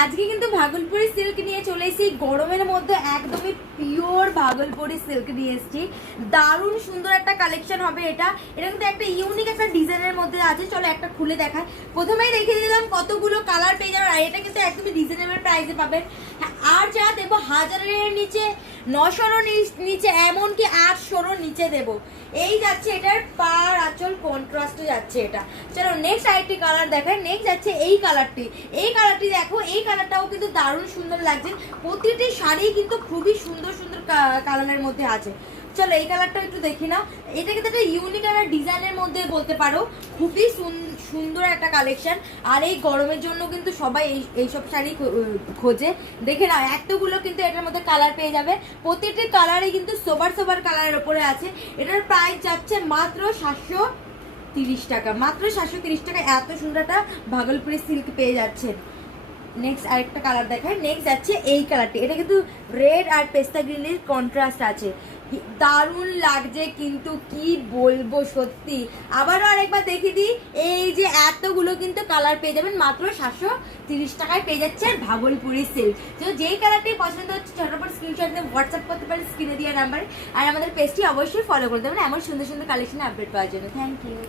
আজকে কিন্তু ভাগলপুরি সিল্ক নিয়ে চলে এসেছি, গরমের মধ্যে একদমই পিওর ভাগলপুরি সিল্ক নিয়ে এসেছি। দারুণ সুন্দর একটা কালেকশন হবে এটা। এটা কিন্তু একটা ইউনিক একটা ডিজাইনের মধ্যে আছে। চলো একটা খুলে দেখায়। প্রথমেই দেখিয়ে দিলাম কতগুলো কালার পেয়ে যাবেন, আর এটা কিন্তু একদমই রিজনেবল প্রাইসে পাবেন। আর যা দেবো 1000-এর নিচে, 900-রও নিচে, এমনকি 800-রও নিচে দেবো। এই যাচ্ছে এটার পার আঁচল কন্ট্রাস্টে যাচ্ছে এটা। চলো নেক্সট আরেকটি কালার দেখায়। নেক্সট যাচ্ছে এই কালারটি। এই কালারটি দেখো, এই কালারটাও কিন্তু দারুণ সুন্দর লাগছে। প্রতিটি শাড়ি কিন্তু খুবই সুন্দর সুন্দর কালারের মধ্যে আছে। চলো এই কালারটা একটু দেখি না। এটা কিন্তু একটা ইউনিক একটা ডিজাইনের মধ্যে বলতে পারো, খুবই সুন্দর একটা কালেকশন। আর এই গরমের জন্য কিন্তু সবাই এইসব শাড়ি খোঁজে। দেখে না, এতগুলো কিন্তু এটার মধ্যে কালার পেয়ে যাবে। প্রতিটি কালারই কিন্তু সোবার কালারের ওপরে আছে। এটার প্রাইস যাচ্ছে মাত্র 730 টাকা। মাত্র 730 টাকা এত সুন্দর একটা ভাগলপুরি সিল্ক পেয়ে যাচ্ছে। নেক্সট আরেকটা কালার দেখায়। নেক্সট যাচ্ছে এই কালারটি। এটা কিন্তু রেড আর পেস্তা গ্রিনের কন্ট্রাস্ট আছে, দারুণ লাগছে কিন্তু কি বলবো সত্যি। আবারও আরেকবার দেখিয়ে দিই, এই যে এতগুলো কিন্তু কালার পেয়ে যাবেন মাত্র 730 টাকায় পেয়ে যাচ্ছে ভাগলপুরি সিল্ক। তো যেই কালারটি পছন্দ হচ্ছে ঝটপট স্ক্রিনশট দিয়ে হোয়াটসঅ্যাপ করতে পারেন স্ক্রিনে দেওয়া নাম্বার। আর আমাদের পেজটি অবশ্যই ফলো করে দেবেন এমন সুন্দর সুন্দর কালেকশন আপডেট পাওয়ার জন্য। Thank you.